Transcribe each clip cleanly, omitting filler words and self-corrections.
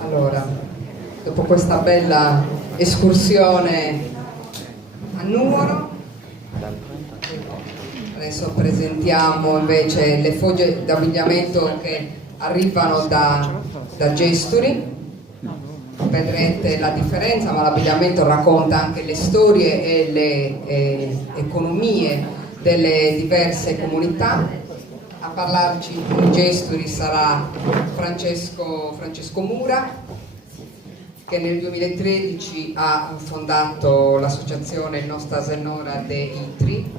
Allora, dopo questa bella escursione a Nuoro, adesso presentiamo invece le foglie d'abbigliamento che arrivano da Gesturi. Vedrete la differenza, ma l'abbigliamento racconta anche le storie e le economie delle diverse comunità. A parlarci di Gesturi sarà Francesco Mura, che nel 2013 ha fondato l'associazione Nostra Senora de Itri,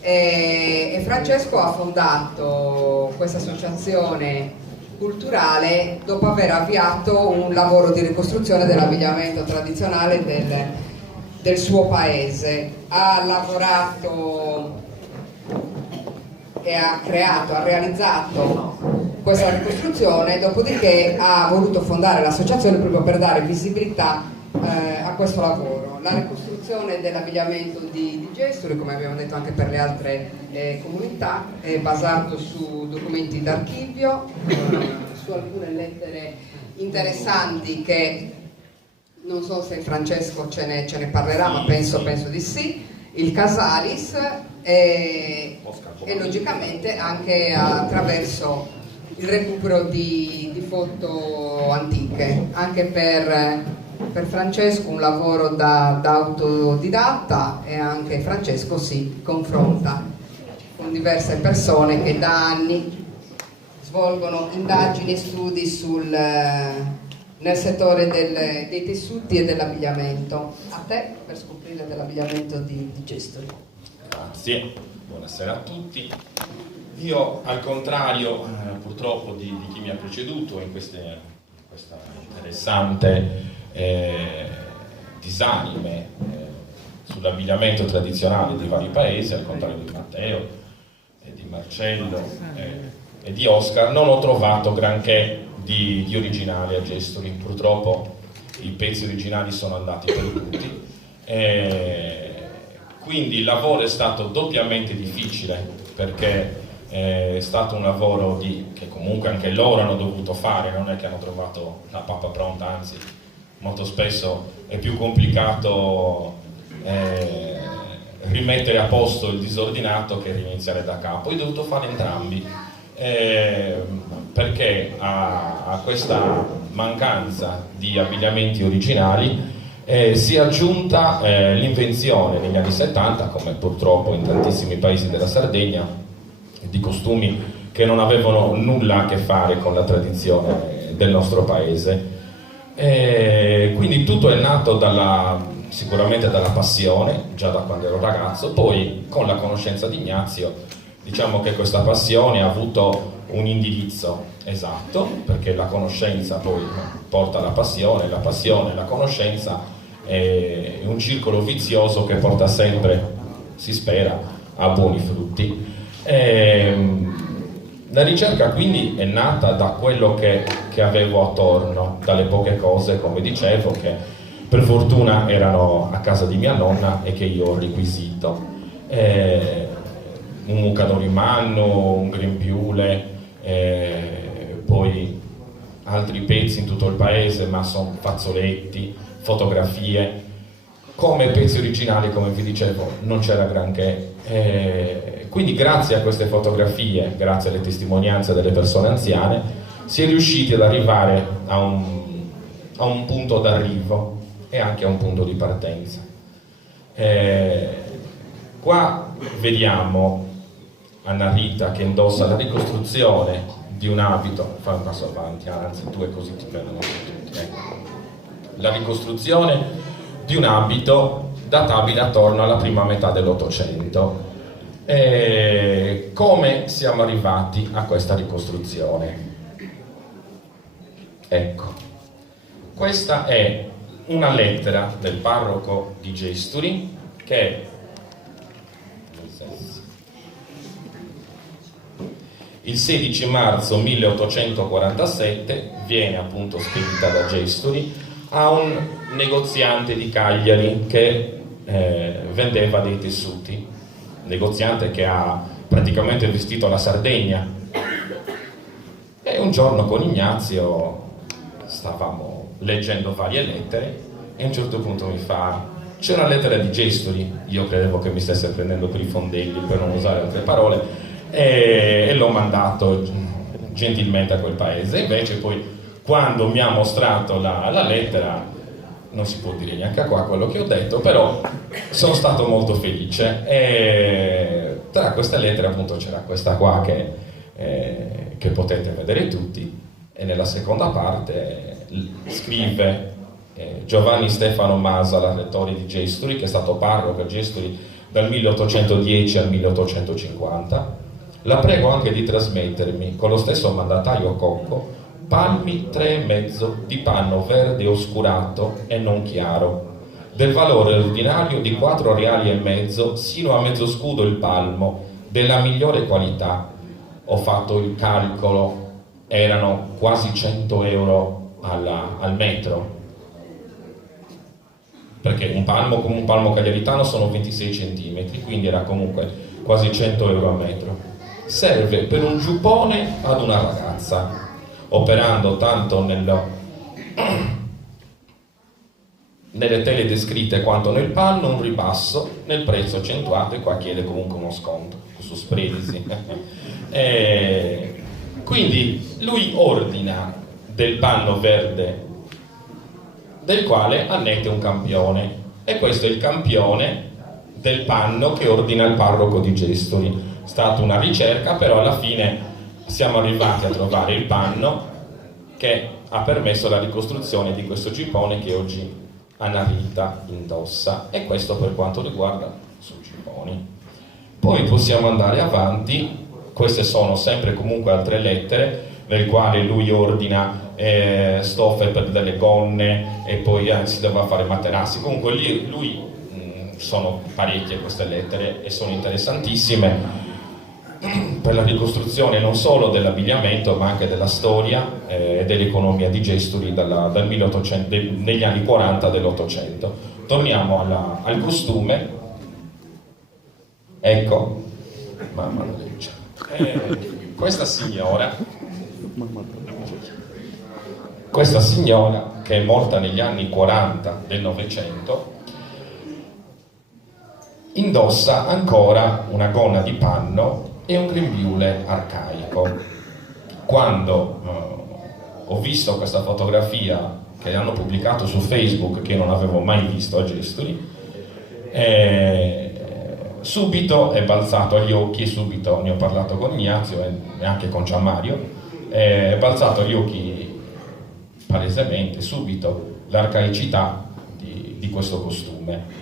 e Francesco ha fondato questa associazione culturale dopo aver avviato un lavoro di ricostruzione dell'abbigliamento tradizionale del suo paese. Ha lavorato e ha realizzato questa ricostruzione, dopodiché ha voluto fondare l'associazione proprio per dare visibilità a questo lavoro. La ricostruzione dell'abbigliamento di Gesturi, come abbiamo detto anche per le altre comunità, è basato su documenti d'archivio, su alcune lettere interessanti che non so se Francesco ce ne parlerà, ma penso di sì, il Casalis e logicamente anche attraverso il recupero di foto antiche. Anche per Francesco un lavoro da autodidatta, e anche Francesco si confronta con diverse persone che da anni svolgono indagini e studi nel settore dei tessuti e dell'abbigliamento. A te per scoprire dell'abbigliamento di Gesturi. Grazie, buonasera a tutti. Io, al contrario purtroppo di chi mi ha preceduto in questa interessante disamine sull'abbigliamento tradizionale dei vari paesi, al contrario di Matteo, di Marcello e di Oscar, non ho trovato granché di originale a Gesturi. Purtroppo i pezzi originali sono andati perduti, quindi il lavoro è stato doppiamente difficile, perché è stato un lavoro che comunque anche loro hanno dovuto fare, non è che hanno trovato la pappa pronta, anzi molto spesso è più complicato rimettere a posto il disordinato che riniziare da capo. Io ho dovuto fare entrambi, perché a questa mancanza di abbigliamenti originali si è aggiunta l'invenzione negli anni 70, come purtroppo in tantissimi paesi della Sardegna, di costumi che non avevano nulla a che fare con la tradizione del nostro paese. Quindi tutto è nato sicuramente dalla passione, già da quando ero ragazzo. Poi con la conoscenza di Ignazio, diciamo che questa passione ha avuto un indirizzo esatto, perché la conoscenza poi porta alla passione, la passione, la conoscenza è un circolo vizioso che porta sempre, si spera, a buoni frutti. La ricerca quindi è nata da quello che avevo attorno, dalle poche cose, come dicevo, che per fortuna erano a casa di mia nonna e che io ho requisito. Un mucador in mano, un grembiule, poi altri pezzi in tutto il paese, ma sono fazzoletti, fotografie. Come pezzi originali, come vi dicevo, non c'era granché. Quindi grazie a queste fotografie, grazie alle testimonianze delle persone anziane, si è riusciti ad arrivare a un punto d'arrivo e anche a un punto di partenza. Qua vediamo Anna Rita che indossa la ricostruzione di un abito. Fai un passo avanti, anzi tu, è così ti prendono tutti. La ricostruzione di un abito databile attorno alla prima metà dell'Ottocento. Come siamo arrivati a questa ricostruzione? Ecco, questa è una lettera del parroco di Gesturi che il 16 marzo 1847 viene appunto spedita da Gesturi a un negoziante di Cagliari che vendeva dei tessuti, negoziante che ha praticamente vestito la Sardegna. E un giorno con Ignazio stavamo leggendo varie lettere e a un certo punto mi fa: c'è una lettera di Gesturi. Io credevo che mi stesse prendendo per i fondelli, per non usare altre parole, e l'ho mandato gentilmente a quel paese. Invece poi, quando mi ha mostrato la lettera, non si può dire neanche qua quello che ho detto, però sono stato molto felice. E tra queste lettere appunto c'era questa qua che potete vedere tutti, e nella seconda parte scrive Giovanni Stefano Masala, rettore di Gesturi, che è stato parroco a Gesturi dal 1810 al 1850. La prego anche di trasmettermi con lo stesso mandatario Cocco palmi 3,5 di panno verde oscurato e non chiaro, del valore ordinario di 4 reali e mezzo, sino a mezzo scudo il palmo, della migliore qualità. Ho fatto il calcolo, erano quasi 100 euro al metro, perché un palmo come un palmo cagliaritano sono 26 centimetri, quindi era comunque quasi 100 euro a metro. Serve per un giubbone ad una ragazza, operando tanto nelle tele descritte quanto nel panno, un ribasso nel prezzo accentuato, e qua chiede comunque uno sconto su Spredisi. Quindi lui ordina del panno verde, del quale annette un campione, e questo è il campione del panno che ordina il parroco di Gesturi. È stata una ricerca, però alla fine siamo arrivati a trovare il panno che ha permesso la ricostruzione di questo gippone che oggi Anna Rita indossa. E questo per quanto riguarda sui gipponi. Poi possiamo andare avanti. Queste sono sempre comunque altre lettere nel quale lui ordina stoffe per delle gonne, e poi si doveva fare materassi. Comunque lui sono parecchie queste lettere e sono interessantissime per la ricostruzione non solo dell'abbigliamento ma anche della storia e dell'economia di Gesturi dal 1800, negli anni 40 dell'Ottocento. Torniamo al costume. Ecco, mamma la legge. Questa signora che è morta negli anni 40 del Novecento indossa ancora una gonna di panno e un grembiule arcaico. Quando ho visto questa fotografia che hanno pubblicato su Facebook, che non avevo mai visto a Gesturi, subito è balzato agli occhi, e subito ne ho parlato con Ignazio e anche con Gianmario, è balzato agli occhi palesemente subito l'arcaicità di questo costume.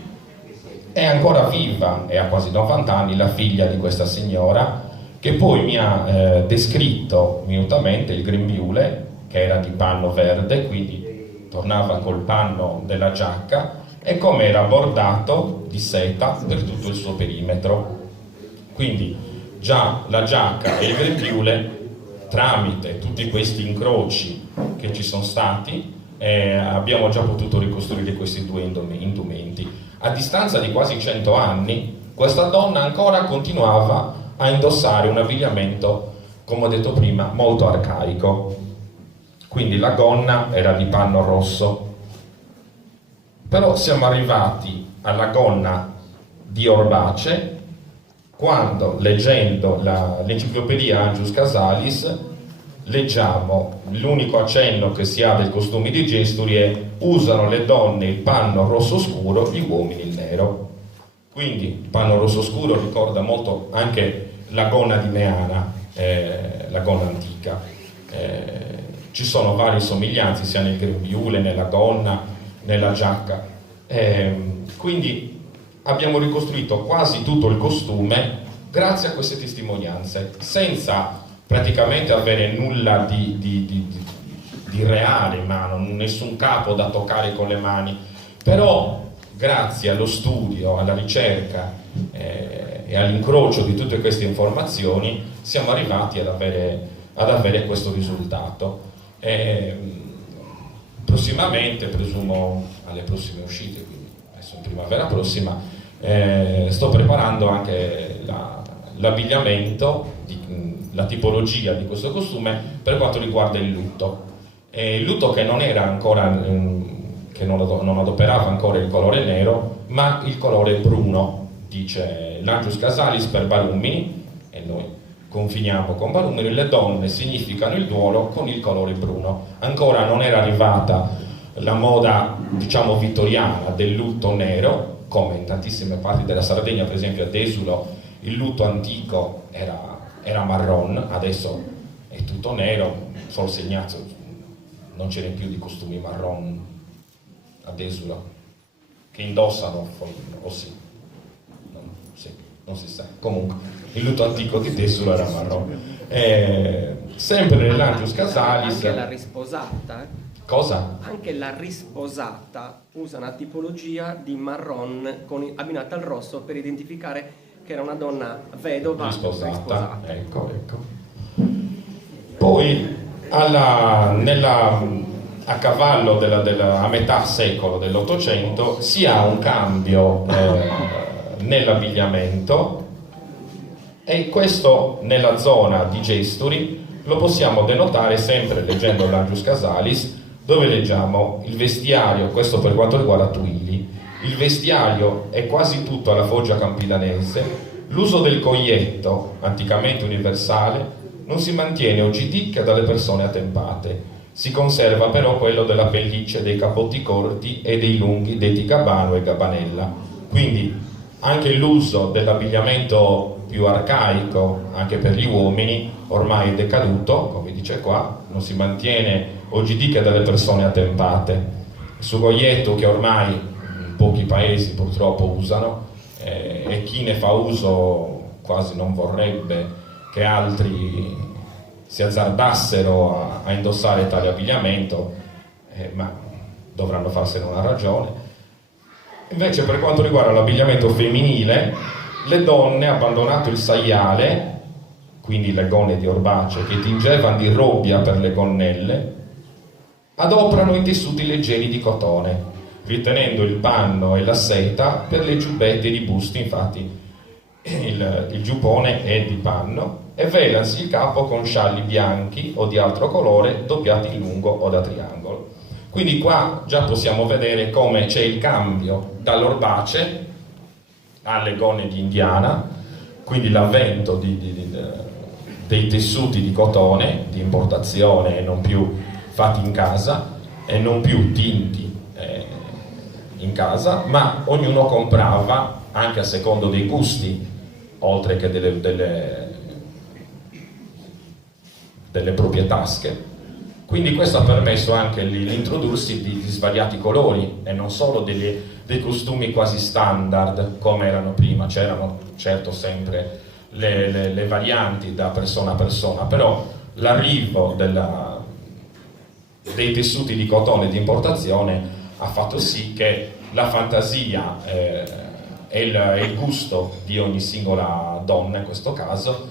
È ancora viva e ha quasi 90 anni la figlia di questa signora, che poi mi ha descritto minutamente il grembiule, che era di panno verde, quindi tornava col panno della giacca, e come era bordato di seta per tutto il suo perimetro. Quindi già la giacca e il grembiule, tramite tutti questi incroci che ci sono stati, abbiamo già potuto ricostruire questi due indumenti. A distanza di quasi 100 anni, questa donna ancora continuava a indossare un abbigliamento, come ho detto prima, molto arcaico. Quindi la gonna era di panno rosso. Però siamo arrivati alla gonna di Orbace quando, leggendo l'enciclopedia Angius Casalis, leggiamo l'unico accenno che si ha del costume di Gesturi è: usano le donne il panno rosso scuro, gli uomini il nero. Quindi il panno rosso scuro ricorda molto anche la gonna di Meana, la gonna antica. Ci sono varie somiglianze sia nel grembiule, nella gonna, nella giacca. Quindi abbiamo ricostruito quasi tutto il costume grazie a queste testimonianze, senza praticamente avere nulla di reale in mano, nessun capo da toccare con le mani. Però grazie allo studio, alla ricerca e all'incrocio di tutte queste informazioni siamo arrivati ad avere questo risultato. Prossimamente, presumo alle prossime uscite, quindi adesso in primavera prossima, sto preparando anche l'abbigliamento, la tipologia di questo costume per quanto riguarda il lutto. Il lutto che non era ancora, che non adoperava ancora il colore nero, ma il colore bruno, dice l'Angius Casalis per Barumini, e noi confiniamo con Barumini, le donne significano il duolo con il colore bruno. Ancora non era arrivata la moda, diciamo, vittoriana del lutto nero, come in tantissime parti della Sardegna, per esempio a Desulo il lutto antico era marron, adesso è tutto nero. Solo se Ignazio non ce n'è più di costumi marron a Desulo che indossano, o sì, non si sa. Comunque il lutto antico di Desulo era marron. Sempre nell'Angius Casalis anche la risposata, cosa? anche la risposata usa una tipologia di marron abbinata al rosso per identificare che era una donna vedova risposata. Ecco. Poi a cavallo a metà secolo dell'Ottocento si ha un cambio nell'abbigliamento, e questo nella zona di Gesturi lo possiamo denotare sempre leggendo l'Angius Casalis, dove leggiamo il vestiario, questo per quanto riguarda Tuili, il vestiario è quasi tutto alla foggia campidanese, l'uso del coglietto, anticamente universale, non si mantiene oggi che dalle persone attempate, si conserva però quello della pelliccia, dei capotti corti e dei lunghi detti gabano e gabanella. Quindi anche l'uso dell'abbigliamento più arcaico, anche per gli uomini, ormai è decaduto, come dice qua, non si mantiene oggi che dalle persone attempate. Il sugoietto, che ormai in pochi paesi purtroppo usano, e chi ne fa uso quasi non vorrebbe che altri si azzardassero a indossare tale abbigliamento, ma dovranno farsene una ragione. Invece per quanto riguarda l'abbigliamento femminile, le donne, abbandonato il saiale, quindi le gonne di orbace che tingevano di robbia per le gonnelle, adoperano i tessuti leggeri di cotone, ritenendo il panno e la seta per le giubbette di busti. Infatti il giubbone è di panno, e velansi il capo con scialli bianchi o di altro colore doppiati in lungo o da triangolo. Quindi qua già possiamo vedere come c'è il cambio dall'orbace alle gonne di indiana, quindi l'avvento dei tessuti di cotone di importazione e non più fatti in casa e non più tinti in casa, ma ognuno comprava anche a secondo dei gusti, oltre che delle proprie tasche. Quindi questo ha permesso anche l'introdursi di svariati colori e non solo dei costumi quasi standard come erano prima. C'erano certo sempre le varianti da persona a persona, però l'arrivo dei tessuti di cotone di importazione ha fatto sì che la fantasia e il gusto di ogni singola donna, in questo caso,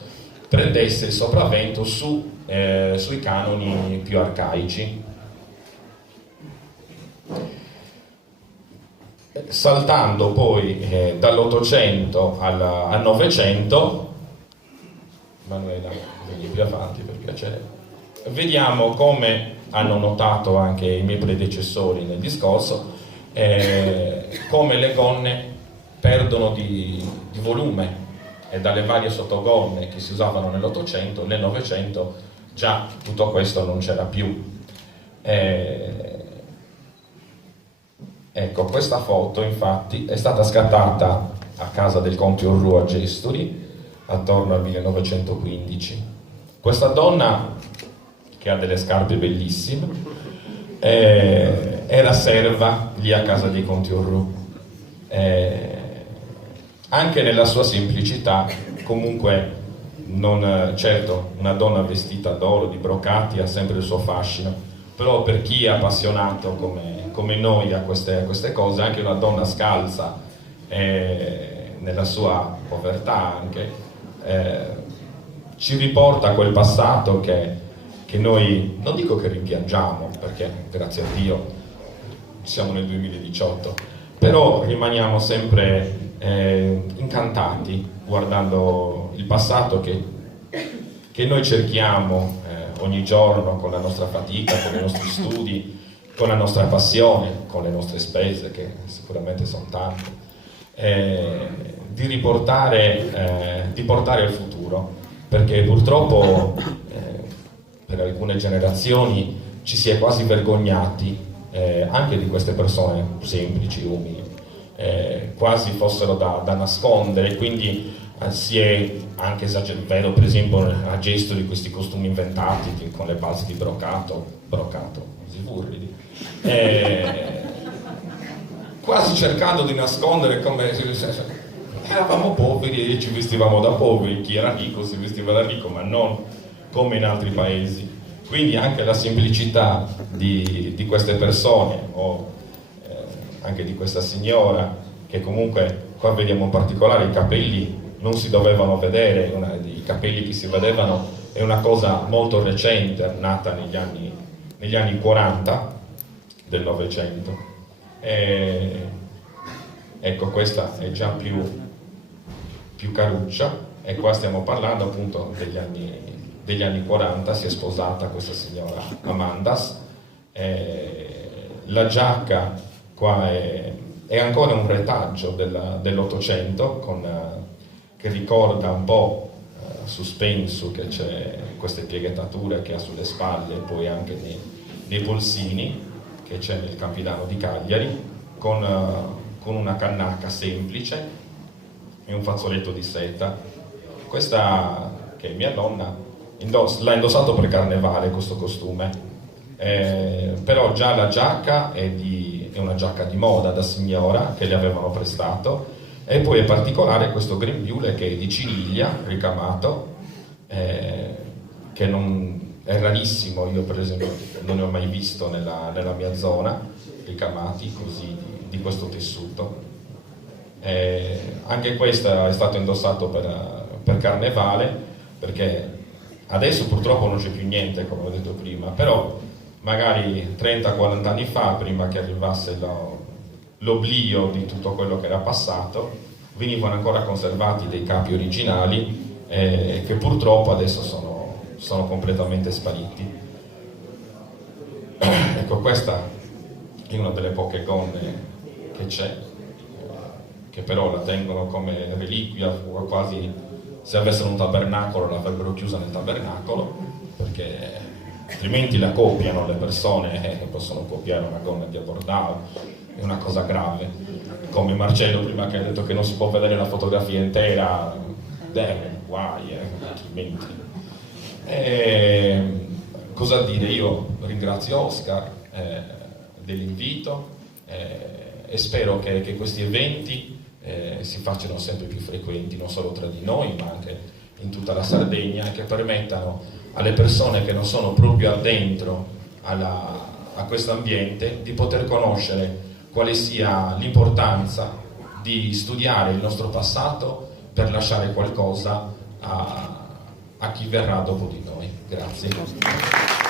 prendesse il sopravvento sui canoni più arcaici. Saltando poi dall'Ottocento al Novecento, Manuela, vieni più avanti per piacere, vediamo come hanno notato anche i miei predecessori nel discorso, come le gonne perdono di volume, e dalle varie sottogonne che si usavano nell'Ottocento, nel Novecento già tutto questo non c'era più. Ecco, questa foto infatti è stata scattata a casa del conte Urru a Gesturi attorno al 1915. Questa donna, che ha delle scarpe bellissime, era serva lì a casa dei conti Urru. Anche nella sua semplicità, comunque, certo, una donna vestita d'oro, di brocati, ha sempre il suo fascino, però per chi è appassionato come noi a queste cose, anche una donna scalza, nella sua povertà anche, ci riporta a quel passato che noi, non dico che rimpiangiamo, perché grazie a Dio siamo nel 2018, però rimaniamo sempre incantati guardando il passato che noi cerchiamo ogni giorno con la nostra fatica, con i nostri studi, con la nostra passione, con le nostre spese, che sicuramente sono tante, di portare al futuro, perché purtroppo per alcune generazioni ci si è quasi vergognati anche di queste persone semplici, umili, quasi fossero da nascondere, quindi si è anche esagerato. Vedo per esempio a gesto di questi costumi inventati con le balze di brocato, zivurridi, quasi cercando di nascondere come eravamo poveri e ci vestivamo da poveri, chi era ricco si vestiva da ricco, ma non come in altri paesi. Quindi anche la semplicità di queste persone, o anche di questa signora, che comunque qua vediamo in particolare i capelli non si dovevano vedere, i capelli che si vedevano è una cosa molto recente, nata negli anni 40 del Novecento. Ecco, questa è già più caruccia, e qua stiamo parlando appunto degli anni 40. Si è sposata questa signora Amandas. La giacca qua è ancora un retaggio dell'Ottocento, che ricorda un po' suspenso, che c'è queste pieghetature che ha sulle spalle e poi anche nei polsini, che c'è nel Campidano di Cagliari, con una cannaca semplice e un fazzoletto di seta. Questa, che mia nonna l'ha indossato per carnevale, questo costume, però già la giacca è una giacca di moda da signora che le avevano prestato, e poi è particolare questo grembiule che è di ciniglia ricamato, che è rarissimo. Io per esempio non ne ho mai visto nella mia zona ricamati così di questo tessuto. Anche questo è stato indossato per carnevale, perché adesso purtroppo non c'è più niente, come ho detto prima, però magari 30-40 anni fa, prima che arrivasse l'oblio di tutto quello che era passato, venivano ancora conservati dei capi originali che purtroppo adesso sono completamente spariti. Ecco, questa è una delle poche gonne che c'è, che però la tengono come reliquia, quasi se avessero un tabernacolo l'avrebbero chiusa nel tabernacolo, perché altrimenti la copiano le persone, possono copiare una gonna di abbordao, è una cosa grave. Come Marcello prima, che ha detto che non si può vedere la fotografia intera, guai, altrimenti. Cosa dire? Io ringrazio Oscar dell'invito, e spero che questi eventi si facciano sempre più frequenti, non solo tra di noi ma anche in tutta la Sardegna, che permettano alle persone che non sono proprio addentro a questo ambiente di poter conoscere quale sia l'importanza di studiare il nostro passato per lasciare qualcosa a chi verrà dopo di noi. Grazie.